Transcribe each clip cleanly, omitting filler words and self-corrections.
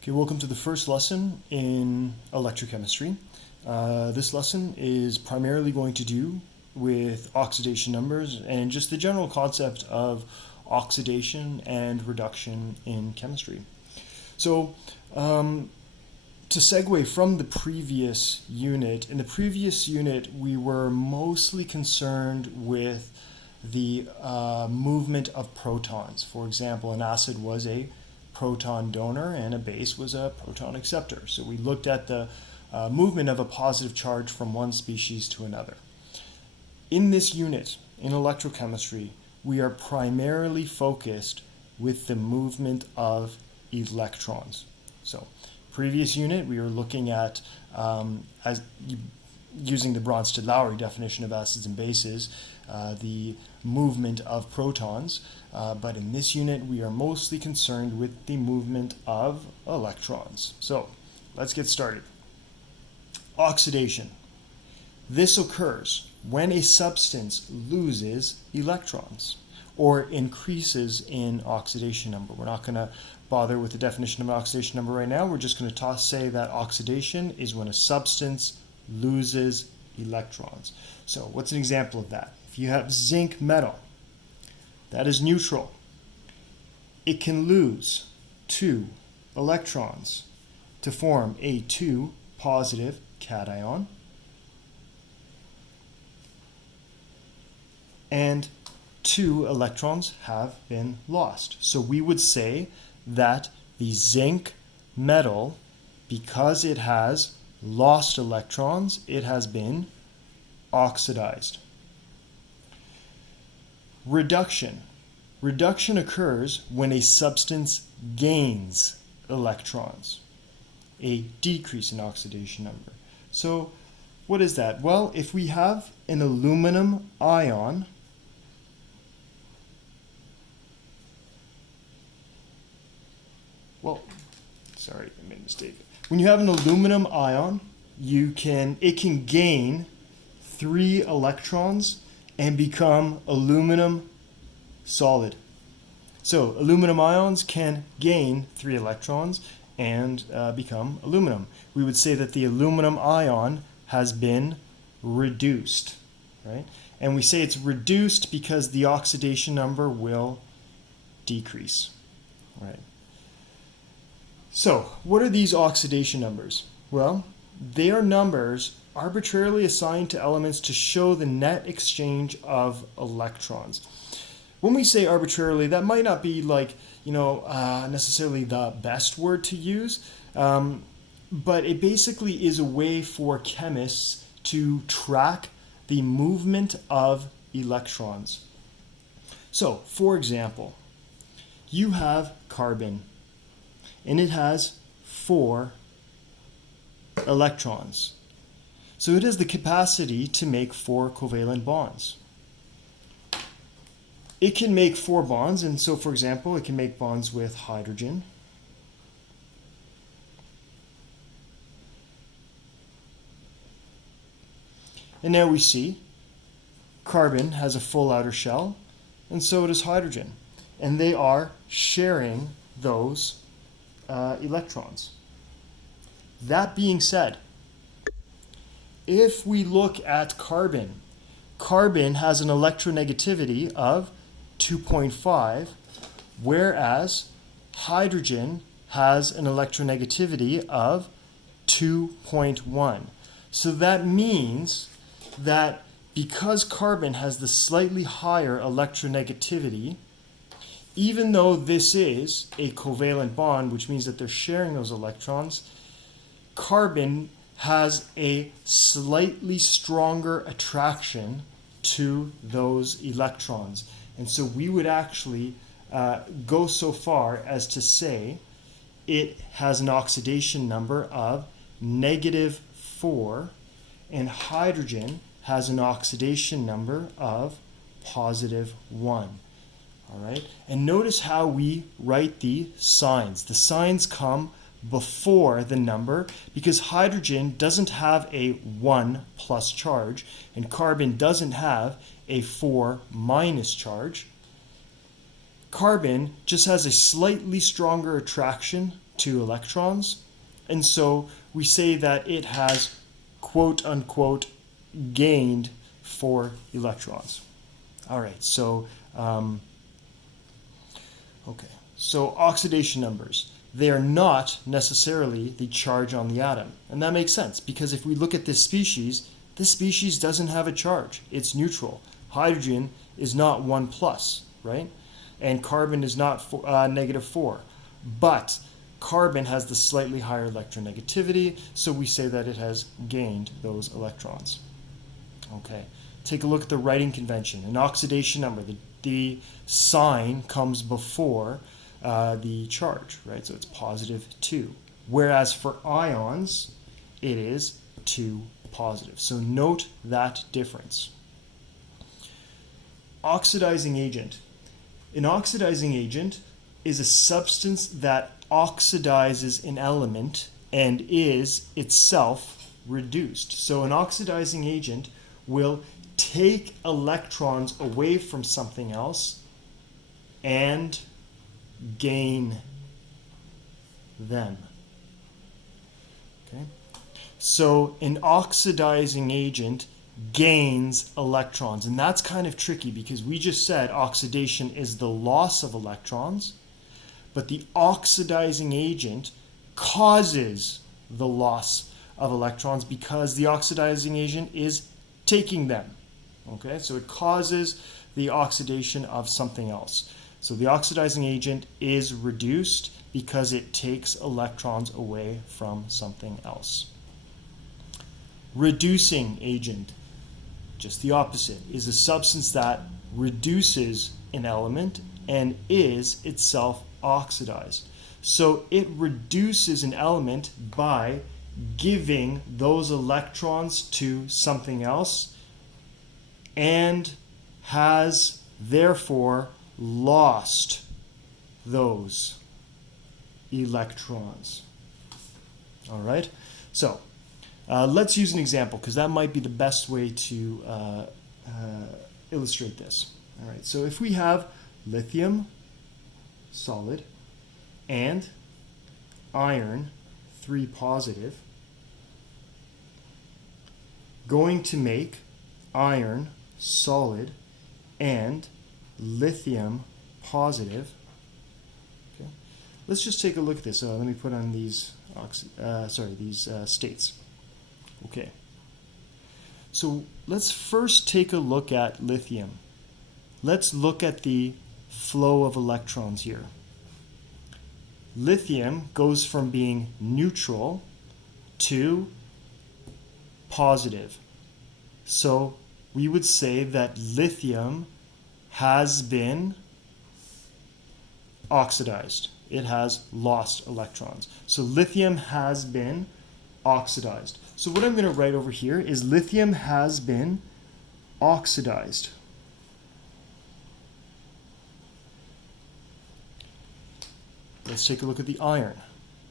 Okay, welcome to the first lesson in electrochemistry. This lesson is primarily going to do with oxidation numbers and just the general concept of oxidation and reduction in chemistry. So, to segue from the previous unit, in the previous unit we were mostly concerned with the movement of protons. For example, an acid was a proton donor and a base was a proton acceptor. So we looked at the movement of a positive charge from one species to another. In this unit, in electrochemistry, we are primarily focused with the movement of electrons. So, previous unit, we were looking at, using the Bronsted-Lowry definition of acids and bases, the movement of protons, but in this unit we are mostly concerned with the movement of electrons. So let's get started. Oxidation. This occurs when a substance loses electrons or increases in oxidation number. We're not going to bother with the definition of an oxidation number right now. We're just going to say that oxidation is when a substance loses electrons. So what's an example of that? If you have zinc metal, that is neutral. It can lose 2 electrons to form a 2 positive cation, and 2 electrons have been lost. So we would say that the zinc metal, because it has lost electrons, it has been oxidized. Reduction. Reduction occurs when a substance gains electrons, a decrease in oxidation number. So what is that? Well, if we have an aluminum ion, I made a mistake. When you have an aluminum ion, it can gain 3 electrons and become aluminum solid. So aluminum ions can gain 3 electrons and become aluminum. We would say that the aluminum ion has been reduced, right? And we say it's reduced because the oxidation number will decrease, right? So, what are these oxidation numbers? Well, they are numbers arbitrarily assigned to elements to show the net exchange of electrons. When we say arbitrarily, that might not be necessarily the best word to use, but it basically is a way for chemists to track the movement of electrons. So, for example, you have carbon, and it has 4 electrons. So it has the capacity to make 4 covalent bonds. It can make 4 bonds, and so for example, it can make bonds with hydrogen, and now we see carbon has a full outer shell, and so does hydrogen, and they are sharing those electrons. That being said, if we look at carbon, carbon has an electronegativity of 2.5, whereas hydrogen has an electronegativity of 2.1. So that means that because carbon has the slightly higher electronegativity, even though this is a covalent bond, which means that they're sharing those electrons, carbon has a slightly stronger attraction to those electrons. And so we would actually go so far as to say it has an oxidation number of -4, and hydrogen has an oxidation number of +1. All right, and notice how we write the signs. The signs come before the number because hydrogen doesn't have a 1 plus charge and carbon doesn't have a 4 minus charge. Carbon just has a slightly stronger attraction to electrons, and so we say that it has quote unquote gained 4 electrons. All right, so so oxidation numbers. They are not necessarily the charge on the atom. And that makes sense because if we look at this species doesn't have a charge. It's neutral. Hydrogen is not 1 plus, right? And carbon is not -4. But carbon has the slightly higher electronegativity, so we say that it has gained those electrons. Okay, take a look at the writing convention. An oxidation number, the sign comes before the charge, right? So it's +2. Whereas for ions, it is 2 positive. So note that difference. Oxidizing agent. An oxidizing agent is a substance that oxidizes an element and is itself reduced. So an oxidizing agent will take electrons away from something else and gain them. Okay? So an oxidizing agent gains electrons, and that's kind of tricky because we just said oxidation is the loss of electrons, but the oxidizing agent causes the loss of electrons because the oxidizing agent is taking them. Okay, so it causes the oxidation of something else. So the oxidizing agent is reduced because it takes electrons away from something else. Reducing agent, just the opposite, is a substance that reduces an element and is itself oxidized. So it reduces an element by giving those electrons to something else and has therefore lost those electrons. All right, so let's use an example because that might be the best way to illustrate this. All right, so if we have lithium solid and iron 3 positive, going to make iron solid and lithium positive. Okay. Let's just take a look at this. Let me put on these states. Okay. So let's first take a look at lithium. Let's look at the flow of electrons here. Lithium goes from being neutral to positive. So we would say that lithium has been oxidized. It has lost electrons. So lithium has been oxidized. So what I'm going to write over here is lithium has been oxidized. Let's take a look at the iron.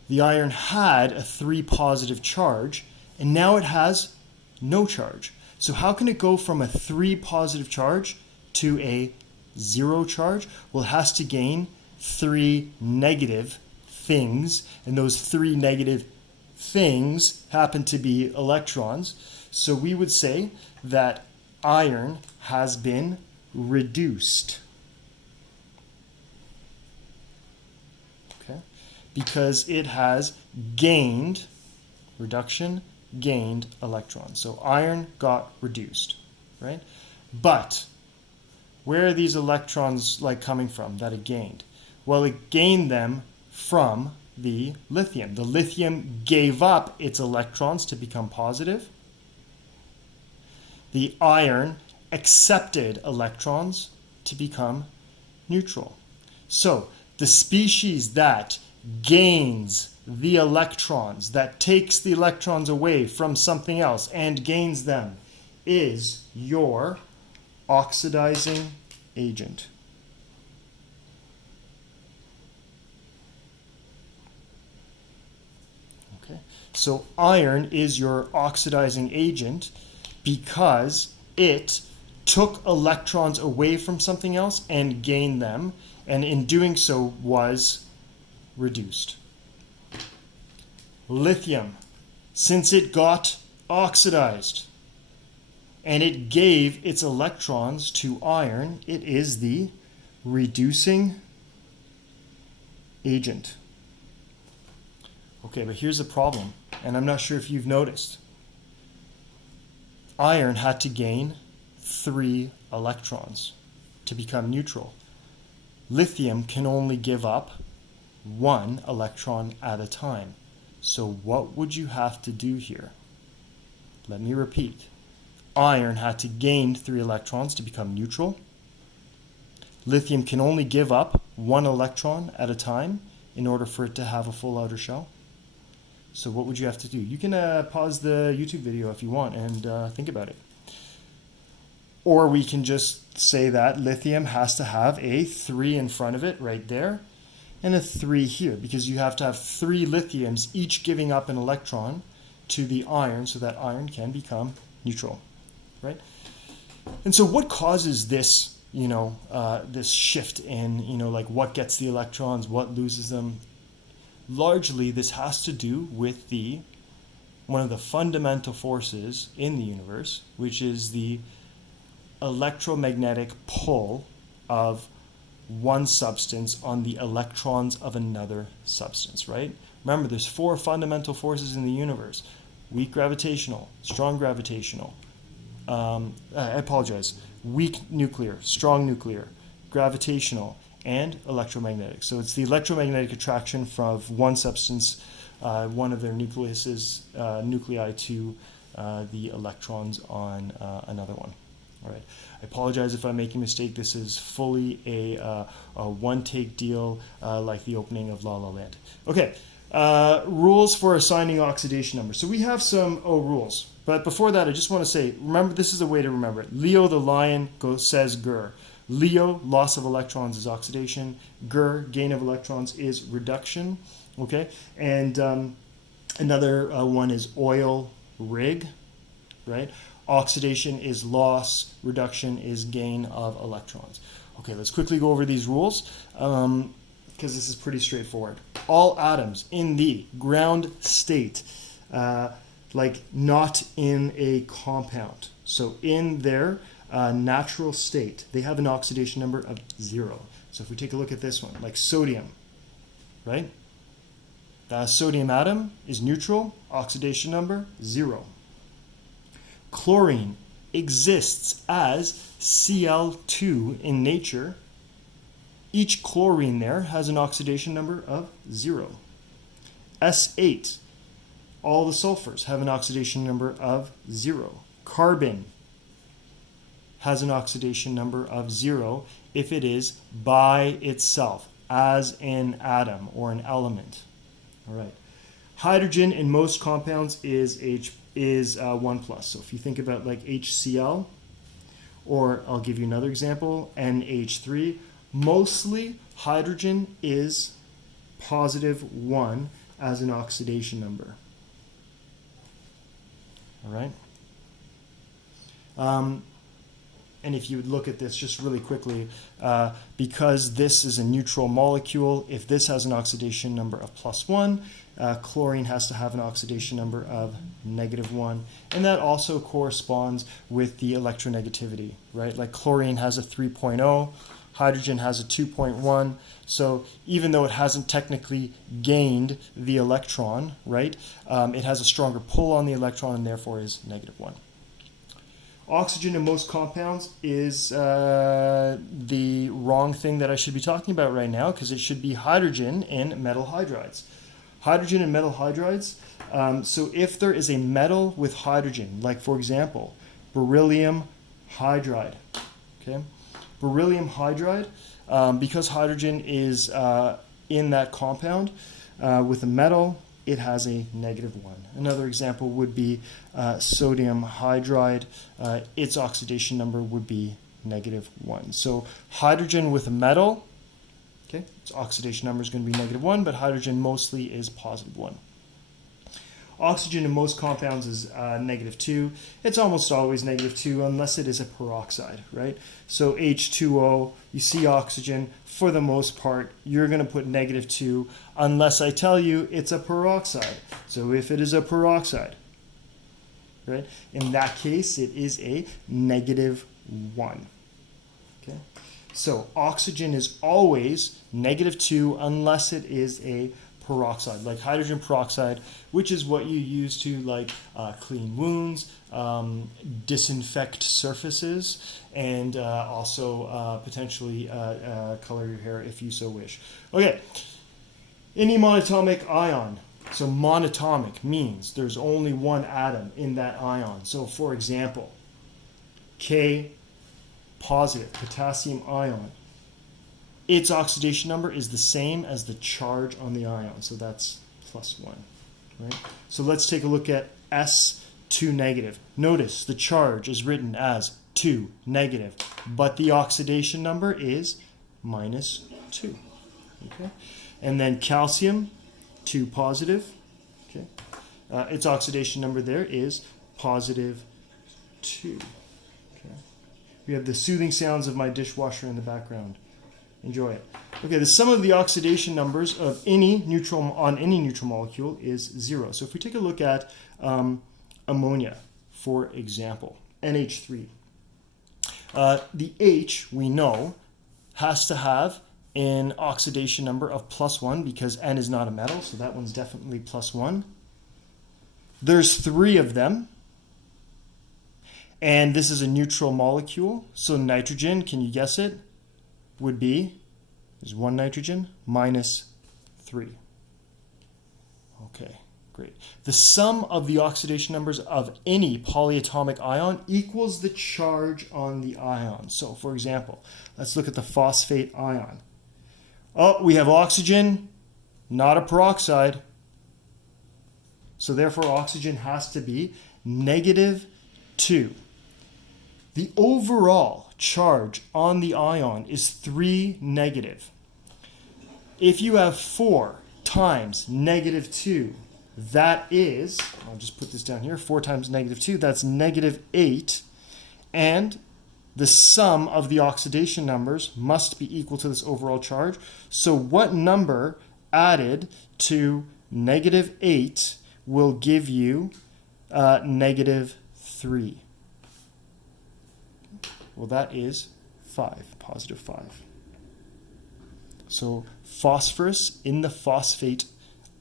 The iron had a 3 positive charge, and now it has no charge. So how can it go from a 3 positive charge to a 0 charge? Well, it has to gain 3 negative things, and those 3 negative things happen to be electrons. So we would say that iron has been reduced. Okay? Because it has gained, reduction, gained electrons. So iron got reduced, right? But where are these electrons coming from that it gained? Well, it gained them from the lithium. The lithium gave up its electrons to become positive. The iron accepted electrons to become neutral. So the species that gains the electrons, that takes the electrons away from something else and gains them, is your oxidizing agent. Okay, so iron is your oxidizing agent because it took electrons away from something else and gained them, and in doing so was reduced. Lithium, since it got oxidized and it gave its electrons to iron, it is the reducing agent. Okay, but here's the problem, and I'm not sure if you've noticed. Iron had to gain 3 electrons to become neutral. Lithium can only give up 1 electron at a time. So what would you have to do here? Let me repeat. Iron had to gain 3 electrons to become neutral. Lithium can only give up 1 electron at a time in order for it to have a full outer shell. So what would you have to do? You can pause the YouTube video if you want and think about it. Or we can just say that lithium has to have a 3 in front of it right there and a 3 here, because you have to have 3 lithiums each giving up an electron to the iron so that iron can become neutral, right? And so what causes this, this shift in, like what gets the electrons, what loses them? Largely, this has to do with one of the fundamental forces in the universe, which is the electromagnetic pull of one substance on the electrons of another substance, right? Remember, there's 4 fundamental forces in the universe: weak gravitational, strong gravitational, weak nuclear, strong nuclear, gravitational, and electromagnetic. So it's the electromagnetic attraction from one substance, one of their nuclei to the electrons on another one. All right. I apologize if I'm making a mistake. This is fully a one-take deal, like the opening of La La Land. Okay. Rules for assigning oxidation numbers. So we have some rules. But before that, I just want to say, remember, this is a way to remember it. Leo the lion says grr. Leo, loss of electrons, is oxidation. Grr, gain of electrons, is reduction. Okay, and another one is oil rig, right? Oxidation is loss, reduction is gain of electrons. Okay, let's quickly go over these rules because this is pretty straightforward. All atoms in the ground state, like not in a compound, so in their natural state, they have an oxidation number of 0. So if we take a look at this one, like sodium, right? The sodium atom is neutral, oxidation number 0. Chlorine exists as Cl2 in nature. Each chlorine there has an oxidation number of 0. S8, all the sulfurs have an oxidation number of 0. Carbon has an oxidation number of 0 if it is by itself, as an atom or an element. All right. Hydrogen in most compounds is 1+. So if you think about like HCl, or I'll give you another example, NH3, mostly hydrogen is +1 as an oxidation number. All right. And if you would look at this just really quickly, because this is a neutral molecule, if this has an oxidation number of +1, chlorine has to have an oxidation number of -1. And that also corresponds with the electronegativity, right? Like chlorine has a 3.0, hydrogen has a 2.1. So even though it hasn't technically gained the electron, right, it has a stronger pull on the electron and therefore is -1. Oxygen in most compounds is the wrong thing that I should be talking about right now, because it should be hydrogen in metal hydrides. Hydrogen in metal hydrides, so if there is a metal with hydrogen, like for example, beryllium hydride, okay? Beryllium hydride, because hydrogen is in that compound with a metal, it has a -1. Another example would be sodium hydride. Its oxidation number would be -1. So hydrogen with a metal, okay, its oxidation number is going to be -1, but hydrogen mostly is +1. Oxygen in most compounds is -2. It's almost always -2 unless it is a peroxide, right? So H2O, you see oxygen, for the most part, you're going to put -2 unless I tell you it's a peroxide. So if it is a peroxide, right, in that case, it is a -1. Okay? So oxygen is always -2 unless it is a peroxide, like hydrogen peroxide, which is what you use to clean wounds, disinfect surfaces, and also potentially color your hair if you so wish. Okay, any monatomic ion. So monatomic means there's only one atom in that ion. So for example, K positive, potassium ion. Its oxidation number is the same as the charge on the ion, so that's +1, right? So let's take a look at S2 negative. Notice the charge is written as 2 negative, but the oxidation number is -2, okay? And then calcium, 2 positive, okay? Its oxidation number there is +2, okay? We have the soothing sounds of my dishwasher in the background. Enjoy it. Okay, the sum of the oxidation numbers of any neutral molecule is 0. So if we take a look at ammonia, for example, NH3, the H, we know, has to have an oxidation number of +1 because N is not a metal, so that one's definitely +1. There's 3 of them, and this is a neutral molecule, so nitrogen, can you guess it? Would be, there's 1 nitrogen, -3. Okay, great. The sum of the oxidation numbers of any polyatomic ion equals the charge on the ion. So for example, let's look at the phosphate ion. Oh, we have oxygen, not a peroxide. So therefore oxygen has to be -2. The overall charge on the ion is 3 negative. If you have 4 times -2, that is, I'll just put this down here, 4 times -2, that's -8. And the sum of the oxidation numbers must be equal to this overall charge. So what number added to -8 will give you -3? Well, that is 5, +5. So phosphorus in the phosphate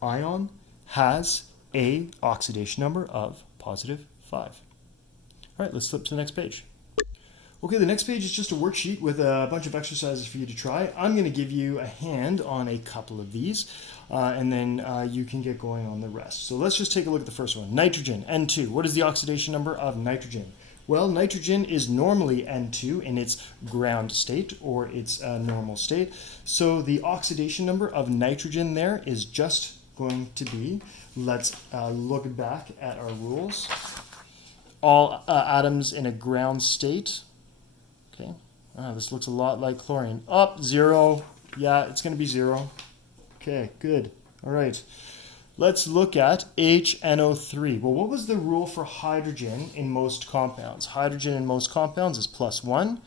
ion has a oxidation number of +5. All right, let's flip to the next page. Okay, the next page is just a worksheet with a bunch of exercises for you to try. I'm going to give you a hand on a couple of these, and then you can get going on the rest. So let's just take a look at the first one. Nitrogen, N2. What is the oxidation number of nitrogen? Well, nitrogen is normally N2 in its ground state or its normal state. So the oxidation number of nitrogen there is just going to be, let's look back at our rules. All atoms in a ground state. Okay, this looks a lot like chlorine. Up, 0. Yeah, it's going to be 0. Okay, good. All right. Let's look at HNO3. Well, what was the rule for hydrogen in most compounds? Hydrogen in most compounds is +1.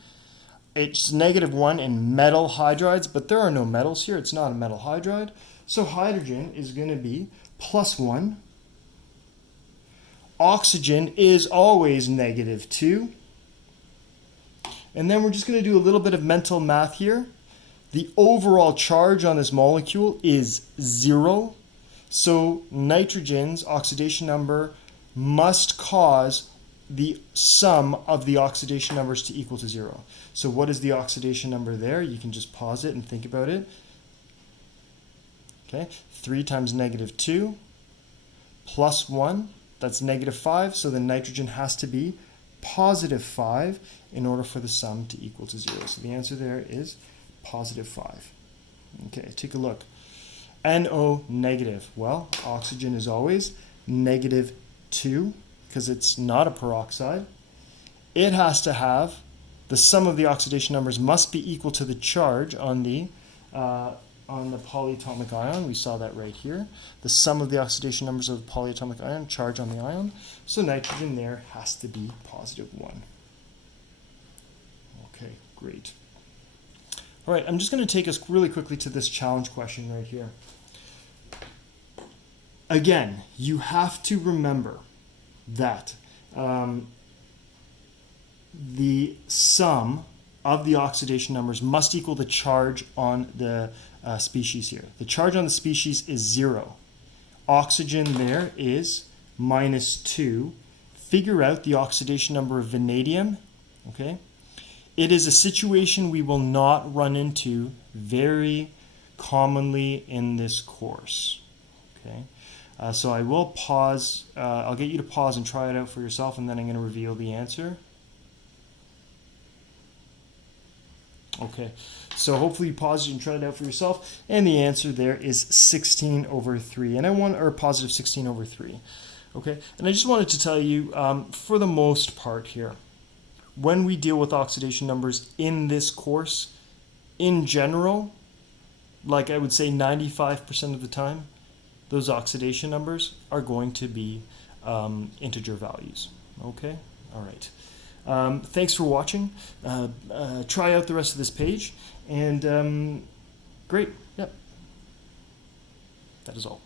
It's -1 in metal hydrides, but there are no metals here. It's not a metal hydride. So hydrogen is going to be +1. Oxygen is always -2. And then we're just going to do a little bit of mental math here. The overall charge on this molecule is 0. So nitrogen's oxidation number must cause the sum of the oxidation numbers to equal to 0. So what is the oxidation number there? You can just pause it and think about it. Okay, 3 times -2 plus 1, that's -5. So the nitrogen has to be +5 in order for the sum to equal to 0. So the answer there is +5. Okay, take a look. NO negative. Well, oxygen is always -2 because it's not a peroxide. It has to have, the sum of the oxidation numbers must be equal to the charge on the on the polyatomic ion. We saw that right here. The sum of the oxidation numbers of the polyatomic ion, charge on the ion. So nitrogen there has to be +1. Okay, great. All right, I'm just going to take us really quickly to this challenge question right here. Again, you have to remember that the sum of the oxidation numbers must equal the charge on the species here. The charge on the species is 0. Oxygen there is -2. Figure out the oxidation number of vanadium. Okay. It is a situation we will not run into very commonly in this course. Okay. So I will pause. I'll get you to pause and try it out for yourself, and then I'm going to reveal the answer. Okay, so hopefully you paused it and tried it out for yourself, and the answer there is 16/3, and or positive 16/3. Okay, and I just wanted to tell you, for the most part here, when we deal with oxidation numbers in this course, in general, like I would say 95% of the time, those oxidation numbers are going to be integer values. Okay, all right. Thanks for watching. Try out the rest of this page, and great. Yep. That is all.